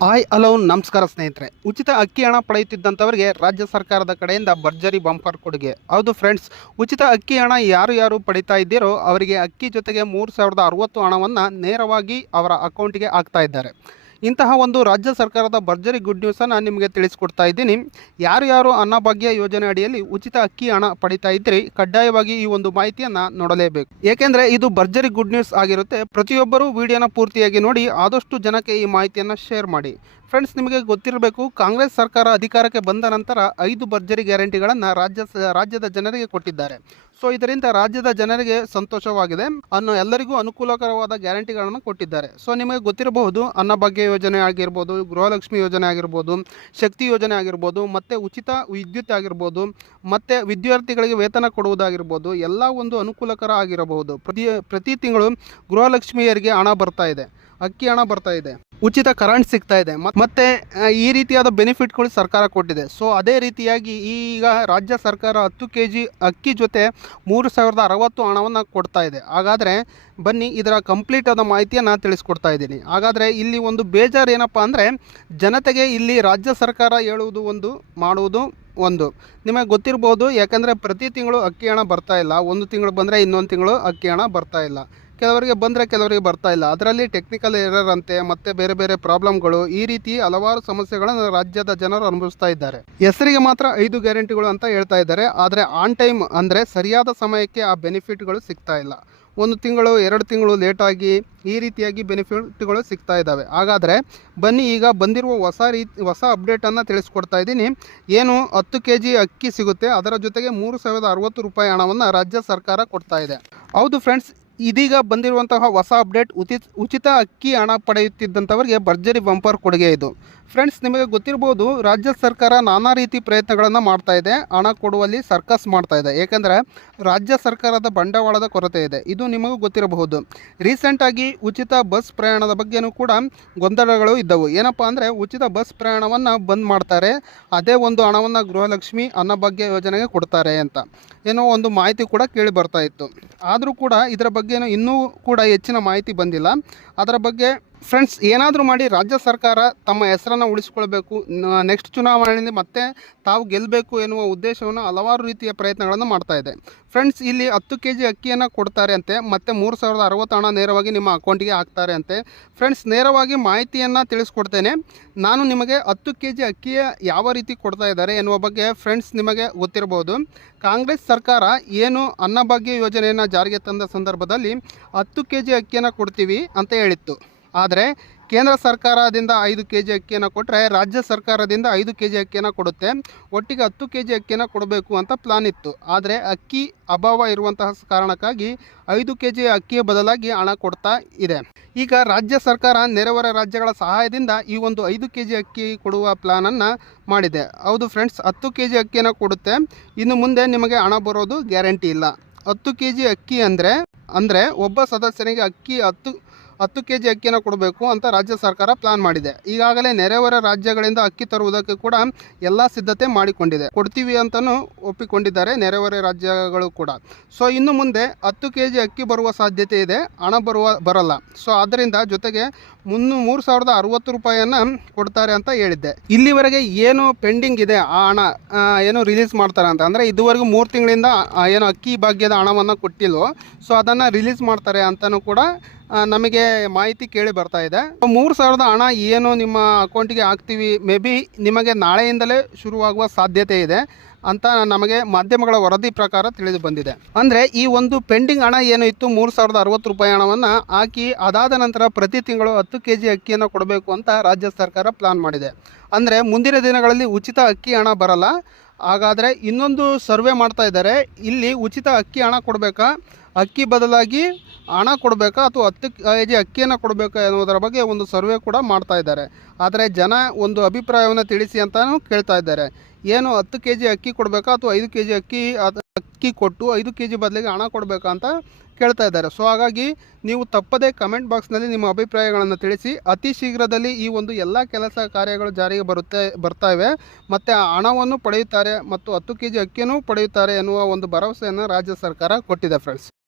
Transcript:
Hi hello ನಮಸ್ಕಾರ ಸ್ನೇಹಿತರೆ. ಉಚಿತ ಅಕ್ಕಿ ಹಣ ಪಡೆಯುತ್ತಿದ್ದಂಥವರಿಗೆ ರಾಜ್ಯ ಸರ್ಕಾರದ ಕಡೆಯಿಂದ ಭರ್ಜರಿ ಬಂಪರ್ ಕೊಡುಗೆ. ಹೌದು ಫ್ರೆಂಡ್ಸ್ ಉಚಿತ ಅಕ್ಕಿ ಹಣ ಯಾರು ಯಾರು ಪಡಿತಾ ಇದ್ದೀರೋ ಅವರಿಗೆ ಅಕ್ಕಿ ಜೊತೆಗೆ ಮೂರು ಸಾವಿರದ ಅರವತ್ತು ಹಣವನ್ನು ನೇರವಾಗಿ ಅವರ ಅಕೌಂಟಿಗೆ ಹಾಕ್ತಾ ಇದ್ದಾರೆ. ಇಂತಹ ಒಂದು ರಾಜ್ಯ ಸರ್ಕಾರದ ಭರ್ಜರಿ ಗುಡ್ ನ್ಯೂಸನ್ನು ನಿಮಗೆ ತಿಳಿಸ್ಕೊಡ್ತಾ ಇದ್ದೀನಿ. ಯಾರು ಯಾರು ಅನ್ನಭಾಗ್ಯ ಯೋಜನೆ ಅಡಿಯಲ್ಲಿ ಉಚಿತ ಅಕ್ಕಿ ಹಣ ಪಡಿತಾ ಇದ್ರಿ ಕಡ್ಡಾಯವಾಗಿ ಈ ಒಂದು ಮಾಹಿತಿಯನ್ನು ನೋಡಲೇಬೇಕು. ಏಕೆಂದರೆ ಇದು ಭರ್ಜರಿ ಗುಡ್ ನ್ಯೂಸ್ ಆಗಿರುತ್ತೆ. ಪ್ರತಿಯೊಬ್ಬರೂ ವಿಡಿಯೋನ ಪೂರ್ತಿಯಾಗಿ ನೋಡಿ, ಆದಷ್ಟು ಜನಕ್ಕೆ ಈ ಮಾಹಿತಿಯನ್ನು ಶೇರ್ ಮಾಡಿ. ಫ್ರೆಂಡ್ಸ್ ನಿಮಗೆ ಗೊತ್ತಿರಬೇಕು, ಕಾಂಗ್ರೆಸ್ ಸರ್ಕಾರ ಅಧಿಕಾರಕ್ಕೆ ಬಂದ ನಂತರ ಐದು ಭರ್ಜರಿ ಗ್ಯಾರಂಟಿಗಳನ್ನು ರಾಜ್ಯ ರಾಜ್ಯದ ಜನರಿಗೆ ಕೊಟ್ಟಿದ್ದಾರೆ. ಸೊ ಇದರಿಂದ ರಾಜ್ಯದ ಜನರಿಗೆ ಸಂತೋಷವಾಗಿದೆ. ಅನ್ನೋ ಎಲ್ಲರಿಗೂ ಅನುಕೂಲಕರವಾದ ಗ್ಯಾರಂಟಿಗಳನ್ನು ಕೊಟ್ಟಿದ್ದಾರೆ. ಸೊ ನಿಮಗೆ ಗೊತ್ತಿರಬಹುದು, ಅನ್ನಭಾಗ್ಯ ಯೋಜನೆ ಆಗಿರ್ಬೋದು, ಗೃಹಲಕ್ಷ್ಮಿ ಯೋಜನೆ ಆಗಿರ್ಬೋದು, ಶಕ್ತಿ ಯೋಜನೆ ಆಗಿರ್ಬೋದು, ಮತ್ತು ಉಚಿತ ವಿದ್ಯುತ್ ಆಗಿರ್ಬೋದು, ಮತ್ತು ವಿದ್ಯಾರ್ಥಿಗಳಿಗೆ ವೇತನ ಕೊಡುವುದಾಗಿರ್ಬೋದು, ಎಲ್ಲ ಒಂದು ಅನುಕೂಲಕರ ಆಗಿರಬಹುದು. ಪ್ರತಿ ಪ್ರತಿ ತಿಂಗಳು ಗೃಹಲಕ್ಷ್ಮಿಯರಿಗೆ ಹಣ ಬರ್ತಾ ಇದೆ. ಅಕ್ಕಿ ಹಣ ಬರ್ತಾ ಇದೆ. ಉಚಿತ ಕರೆಂಟ್ ಸಿಗ್ತಾ ಇದೆ. ಮತ್- ಮತ್ತೆ ಈ ರೀತಿಯಾದ ಬೆನಿಫಿಟ್ಗಳು ಸರ್ಕಾರ ಕೊಟ್ಟಿದೆ. ಸೊ ಅದೇ ರೀತಿಯಾಗಿ ಈಗ ರಾಜ್ಯ ಸರ್ಕಾರ ಹತ್ತು ಕೆ ಜಿ ಅಕ್ಕಿ ಜೊತೆ ಮೂರು ಸಾವಿರದ ಅರವತ್ತು ಹಣವನ್ನು ಕೊಡ್ತಾ ಇದೆ. ಹಾಗಾದರೆ, ಬನ್ನಿ ಇದರ ಕಂಪ್ಲೀಟ್ ಆದ ಮಾಹಿತಿಯನ್ನು ತಿಳಿಸ್ಕೊಡ್ತಾ ಇದ್ದೀನಿ. ಹಾಗಾದರೆ, ಇಲ್ಲಿ ಒಂದು ಬೇಜಾರು ಏನಪ್ಪ ಅಂದರೆ, ಜನತೆಗೆ ಇಲ್ಲಿ ರಾಜ್ಯ ಸರ್ಕಾರ ಹೇಳುವುದು ಒಂದು, ಮಾಡುವುದು ಒಂದು. ನಿಮಗೆ ಗೊತ್ತಿರ್ಬೋದು, ಯಾಕಂದರೆ ಪ್ರತಿ ತಿಂಗಳು ಅಕ್ಕಿ ಹಣ ಬರ್ತಾ ಇಲ್ಲ. ಒಂದು ತಿಂಗಳು ಬಂದರೆ ಇನ್ನೊಂದು ತಿಂಗಳು ಅಕ್ಕಿ ಹಣ ಬರ್ತಾ ಇಲ್ಲ. ಕೆಲವರಿಗೆ ಬಂದರೆ ಕೆಲವರಿಗೆ ಬರ್ತಾ ಇಲ್ಲ. ಅದರಲ್ಲಿ ಟೆಕ್ನಿಕಲ್ ಎರರ್ ಅಂತೆ ಮತ್ತೆ ಬೇರೆ ಬೇರೆ ಪ್ರಾಬ್ಲಮ್ಗಳು ಈ ರೀತಿ ಹಲವಾರು ಸಮಸ್ಯೆಗಳನ್ನು ರಾಜ್ಯದ ಜನರು ಅನುಭವಿಸ್ತಾ ಇದ್ದಾರೆ. ಹೆಸರಿಗೆ ಮಾತ್ರ ಐದು ಗ್ಯಾರಂಟಿಗಳು ಅಂತ ಹೇಳ್ತಾ ಇದ್ದಾರೆ. ಆದರೆ ಆನ್ ಟೈಮ್ ಅಂದರೆ ಸರಿಯಾದ ಸಮಯಕ್ಕೆ ಆ ಬೆನಿಫಿಟ್ಗಳು ಸಿಗ್ತಾ ಇಲ್ಲ. ಒಂದು ತಿಂಗಳು, ಎರಡು ತಿಂಗಳು ಲೇಟಾಗಿ ಈ ರೀತಿಯಾಗಿ ಬೆನಿಫಿಟ್ಗಳು ಸಿಗ್ತಾ ಇದ್ದಾವೆ. ಹಾಗಾದರೆ ಬನ್ನಿ ಈಗ ಬಂದಿರುವ ಹೊಸ ರೀತಿ, ಹೊಸ ಅಪ್ಡೇಟನ್ನು ತಿಳಿಸ್ಕೊಡ್ತಾ ಇದ್ದೀನಿ. ಏನು ಹತ್ತು ಕೆ ಜಿ ಅಕ್ಕಿ ಸಿಗುತ್ತೆ. ಅದರ ಜೊತೆಗೆ ಮೂರು ಸಾವಿರದ ಅರವತ್ತು ರೂಪಾಯಿ ಹಣವನ್ನು ರಾಜ್ಯ ಸರ್ಕಾರ ಕೊಡ್ತಾ ಇದೆ. ಹೌದು ಫ್ರೆಂಡ್ಸ್ ಇದೀಗ ಬಂದಿರುವಂತಹ ಹೊಸ ಅಪ್ಡೇಟ್ ಉಚಿತ ಉಚಿತ ಅಕ್ಕಿ ಹಣ ಪಡೆಯುತ್ತಿದ್ದಂಥವರಿಗೆ ಭರ್ಜರಿ ಬಂಪರ್ ಕೊಡುಗೆ ಇದು. ಫ್ರೆಂಡ್ಸ್, ನಿಮಗೆ ಗೊತ್ತಿರ್ಬೋದು, ರಾಜ್ಯ ಸರ್ಕಾರ ನಾನಾ ರೀತಿ ಪ್ರಯತ್ನಗಳನ್ನು ಮಾಡ್ತಾ ಇದೆ. ಹಣ ಕೊಡುವಲ್ಲಿ ಸರ್ಕಸ್ ಮಾಡ್ತಾ ಇದೆ. ಏಕೆಂದರೆ, ರಾಜ್ಯ ಸರ್ಕಾರದ ಬಂಡವಾಳದ ಕೊರತೆ ಇದೆ. ಇದು ನಿಮಗೂ ಗೊತ್ತಿರಬಹುದು. ರೀಸೆಂಟಾಗಿ ಉಚಿತ ಬಸ್ ಪ್ರಯಾಣದ ಬಗ್ಗೆನೂ ಕೂಡ ಗೊಂದಲಗಳು ಇದ್ದವು. ಏನಪ್ಪ ಅಂದರೆ, ಉಚಿತ ಬಸ್ ಪ್ರಯಾಣವನ್ನು ಬಂದ್ ಮಾಡ್ತಾರೆ. ಅದೇ ಒಂದು ಹಣವನ್ನು ಗೃಹಲಕ್ಷ್ಮಿ ಅನ್ನಭಾಗ್ಯ ಯೋಜನೆಗೆ ಕೊಡ್ತಾರೆ ಅಂತ. ಏನೋ ಒಂದು ಮಾಹಿತಿ ಕೂಡ ಕೇಳಿ ಬರ್ತಾ ಇತ್ತು. ಆದರೂ ಕೂಡ ಇದರ ಬಗ್ಗೆನೂ ಇನ್ನೂ ಕೂಡ ಹೆಚ್ಚಿನ ಮಾಹಿತಿ ಬಂದಿಲ್ಲ. ಅದರ ಬಗ್ಗೆ ಫ್ರೆಂಡ್ಸ್ ಏನಾದರೂ ಮಾಡಿ ರಾಜ್ಯ ಸರ್ಕಾರ ತಮ್ಮ ಹೆಸರನ್ನು ಉಳಿಸಿಕೊಳ್ಬೇಕು. ನೆಕ್ಸ್ಟ್ ಚುನಾವಣೆಯಲ್ಲಿ ಮತ್ತೆ ತಾವು ಗೆಲ್ಲಬೇಕು ಎನ್ನುವ ಉದ್ದೇಶವನ್ನು ಹಲವಾರು ರೀತಿಯ ಪ್ರಯತ್ನಗಳನ್ನು ಮಾಡ್ತಾ ಇದೆ. ಫ್ರೆಂಡ್ಸ್ ಇಲ್ಲಿ ಹತ್ತು ಕೆ ಜಿ ಅಕ್ಕಿಯನ್ನು ಕೊಡ್ತಾರೆ ಅಂತೆ, ಮತ್ತೆ ಮೂರು ಸಾವಿರದ ಅರವತ್ತು ಹಣ ನೇರವಾಗಿ ನಿಮ್ಮ ಅಕೌಂಟಿಗೆ ಹಾಕ್ತಾರೆ ಅಂತೆ. ಫ್ರೆಂಡ್ಸ್ ನೇರವಾಗಿ ಮಾಹಿತಿಯನ್ನು ತಿಳಿಸ್ಕೊಡ್ತೇನೆ. ನಾನು ನಿಮಗೆ ಹತ್ತು ಕೆ ಜಿ ಅಕ್ಕಿಯ ಯಾವ ರೀತಿ ಕೊಡ್ತಾ ಇದ್ದಾರೆ ಎನ್ನುವ ಬಗ್ಗೆ ಫ್ರೆಂಡ್ಸ್ ನಿಮಗೆ ಗೊತ್ತಿರಬಹುದು. ಕಾಂಗ್ರೆಸ್ ಸರ್ಕಾರ ಏನು ಅನ್ನಭಾಗ್ಯ ಯೋಜನೆಯನ್ನು ಜಾರಿಗೆ ತಂದ ಸಂದರ್ಭದಲ್ಲಿ ಹತ್ತು ಕೆ ಜಿ ಅಕ್ಕಿಯನ್ನು ಕೊಡ್ತೀವಿ ಅಂತ ಹೇಳಿತ್ತು. ಆದರೆ ಕೇಂದ್ರ ಸರ್ಕಾರದಿಂದ ಐದು ಕೆ ಜಿ ಅಕ್ಕಿಯನ್ನು ಕೊಟ್ಟರೆ ರಾಜ್ಯ ಸರ್ಕಾರದಿಂದ ಐದು ಕೆ ಜಿ ಅಕ್ಕಿಯನ್ನು ಕೊಡುತ್ತೆ. ಒಟ್ಟಿಗೆ ಹತ್ತು ಕೆ ಜಿ ಅಕ್ಕಿಯನ್ನು ಕೊಡಬೇಕು ಅಂತ ಪ್ಲಾನ್ ಇತ್ತು. ಆದರೆ ಅಕ್ಕಿ ಅಭಾವ ಇರುವಂತಹ ಕಾರಣಕ್ಕಾಗಿ ಐದು ಕೆ ಜಿ ಅಕ್ಕಿಯ ಬದಲಾಗಿ ಹಣ ಕೊಡ್ತಾ ಇದೆ. ಈಗ ರಾಜ್ಯ ಸರ್ಕಾರ ನೆರೆಹೊರೆ ರಾಜ್ಯಗಳ ಸಹಾಯದಿಂದ ಈ ಒಂದು ಐದು ಕೆ ಜಿ ಅಕ್ಕಿ ಕೊಡುವ ಪ್ಲಾನನ್ನು ಮಾಡಿದೆ. ಹೌದು ಫ್ರೆಂಡ್ಸ್ ಹತ್ತು ಕೆ ಜಿ ಅಕ್ಕಿಯನ್ನು ಕೊಡುತ್ತೆ. ಇನ್ನು ಮುಂದೆ ನಿಮಗೆ ಹಣ ಬರೋದು ಗ್ಯಾರಂಟಿ ಇಲ್ಲ. ಹತ್ತು ಕೆ ಜಿ ಅಕ್ಕಿ ಅಂದರೆ ಅಂದರೆ ಒಬ್ಬ ಸದಸ್ಯನಿಗೆ ಅಕ್ಕಿ ಹತ್ತು ಹತ್ತು ಕೆ ಜಿ ಅಕ್ಕಿಯನ್ನು ಕೊಡಬೇಕು ಅಂತ ರಾಜ್ಯ ಸರ್ಕಾರ ಪ್ಲಾನ್ ಮಾಡಿದೆ. ಈಗಾಗಲೇ ನೆರೆಹೊರೆ ರಾಜ್ಯಗಳಿಂದ ಅಕ್ಕಿ ತರುವುದಕ್ಕೆ ಕೂಡ ಎಲ್ಲ ಸಿದ್ಧತೆ ಮಾಡಿಕೊಂಡಿದೆ. ಕೊಡ್ತೀವಿ ಅಂತಲೂ ಒಪ್ಪಿಕೊಂಡಿದ್ದಾರೆ ನೆರೆಹೊರೆ ರಾಜ್ಯಗಳು ಕೂಡ. ಸೊ ಇನ್ನು ಮುಂದೆ ಹತ್ತು ಕೆ ಜಿ ಅಕ್ಕಿ ಬರುವ ಸಾಧ್ಯತೆ ಇದೆ. ಹಣ ಬರುವ, ಬರಲ್ಲ. ಸೊ ಆದ್ದರಿಂದ ಜೊತೆಗೆ ಮುನ್ನೂ ಮೂರು ಸಾವಿರದ ಅರವತ್ತು ರೂಪಾಯಿಯನ್ನು ಕೊಡ್ತಾರೆ ಅಂತ ಹೇಳಿದ್ದೆ. ಇಲ್ಲಿವರೆಗೆ ಏನು ಪೆಂಡಿಂಗ್ ಇದೆ ಆ ಹಣ ಏನು ರಿಲೀಸ್ ಮಾಡ್ತಾರೆ ಅಂತ? ಅಂದರೆ ಇದುವರೆಗೂ ಮೂರು ತಿಂಗಳಿಂದ ಏನು ಅಕ್ಕಿ ಭಾಗ್ಯದ ಹಣವನ್ನು ಕೊಟ್ಟಿಲ್ಲೋ, ಸೊ ಅದನ್ನು ರಿಲೀಸ್ ಮಾಡ್ತಾರೆ ಅಂತಲೂ ಕೂಡ ನಮಗೆ ಮಾಹಿತಿ ಕೇಳಿ ಬರ್ತಾ ಇದೆ. ಮೂರು ಸಾವಿರದ ಹಣ ಏನು ನಿಮ್ಮ ಅಕೌಂಟಿಗೆ ಹಾಕ್ತೀವಿ ಮೇ ಬಿ ನಿಮಗೆ ನಾಳೆಯಿಂದಲೇ ಶುರುವಾಗುವ ಸಾಧ್ಯತೆ ಇದೆ ಅಂತ ನಮಗೆ ಮಾಧ್ಯಮಗಳ ವರದಿ ಪ್ರಕಾರ ತಿಳಿದು ಬಂದಿದೆ. ಅಂದರೆ ಈ ಒಂದು ಪೆಂಡಿಂಗ್ ಹಣ ಏನು ಇತ್ತು, ಮೂರು ಸಾವಿರದ ಅರವತ್ತು ರೂಪಾಯಿ ಹಣವನ್ನು ಹಾಕಿ ಅದಾದ ನಂತರ ಪ್ರತಿ ತಿಂಗಳು ಹತ್ತು ಕೆ ಜಿ ಅಕ್ಕಿಯನ್ನು ಕೊಡಬೇಕು ಅಂತ ರಾಜ್ಯ ಸರ್ಕಾರ ಪ್ಲಾನ್ ಮಾಡಿದೆ. ಅಂದರೆ ಮುಂದಿನ ದಿನಗಳಲ್ಲಿ ಉಚಿತ ಅಕ್ಕಿ ಹಣ ಬರಲ್ಲ. ಹಾಗಾದರೆ ಇನ್ನೊಂದು ಸರ್ವೆ ಮಾಡ್ತಾ ಇದ್ದಾರೆ. ಇಲ್ಲಿ ಉಚಿತ ಅಕ್ಕಿ ಹಣ ಕೊಡಬೇಕಾ? ಅಕ್ಕಿ ಬದಲಾಗಿ ಹಣ ಕೊಡಬೇಕಾ? ಅಥವಾ ಹತ್ತು ಕೆ ಜಿ ಅಕ್ಕಿಯನ್ನು ಕೊಡಬೇಕಾ ಎನ್ನುವುದರ ಬಗ್ಗೆ ಒಂದು ಸರ್ವೆ ಕೂಡ ಮಾಡ್ತಾ ಇದ್ದಾರೆ. ಆದರೆ ಜನ ಒಂದು ಅಭಿಪ್ರಾಯವನ್ನು ತಿಳಿಸಿ ಅಂತಲೂ ಕೇಳ್ತಾ ಇದ್ದಾರೆ. ಏನು ಹತ್ತು ಕೆ, ಜಿ ಅಕ್ಕಿ ಕೊಡಬೇಕಾ? ಅಥವಾ ಐದು ಕೆ, ಜಿ ಅಕ್ಕಿ ಅಕ್ಕಿ ಕೊಟ್ಟು ಐದು ಕೆ, ಜಿ ಬದಲಿಗೆ ಹಣ ಕೊಡಬೇಕಾ ಅಂತ ಕೇಳ್ತಾ ಇದ್ದಾರೆ. ಸೊ ಹಾಗಾಗಿ ನೀವು ತಪ್ಪದೇ ಕಮೆಂಟ್ ಬಾಕ್ಸ್ನಲ್ಲಿ ನಿಮ್ಮ ಅಭಿಪ್ರಾಯಗಳನ್ನು ತಿಳಿಸಿ. ಅತಿ ಶೀಘ್ರದಲ್ಲಿ ಈ ಒಂದು ಎಲ್ಲ ಕೆಲಸ ಕಾರ್ಯಗಳು ಜಾರಿಗೆ ಬರುತ್ತೆ, ಬರ್ತಾ ಇವೆ. ಮತ್ತು ಹಣವನ್ನು ಪಡೆಯುತ್ತಾರೆ ಮತ್ತು ಹತ್ತು ಕೆ ಜಿ ಅಕ್ಕಿಯನ್ನು ಪಡೆಯುತ್ತಾರೆ ಎನ್ನುವ ಒಂದು ಭರವಸೆಯನ್ನು ರಾಜ್ಯ ಸರ್ಕಾರ ಕೊಟ್ಟಿದೆ ಫ್ರೆಂಡ್ಸ್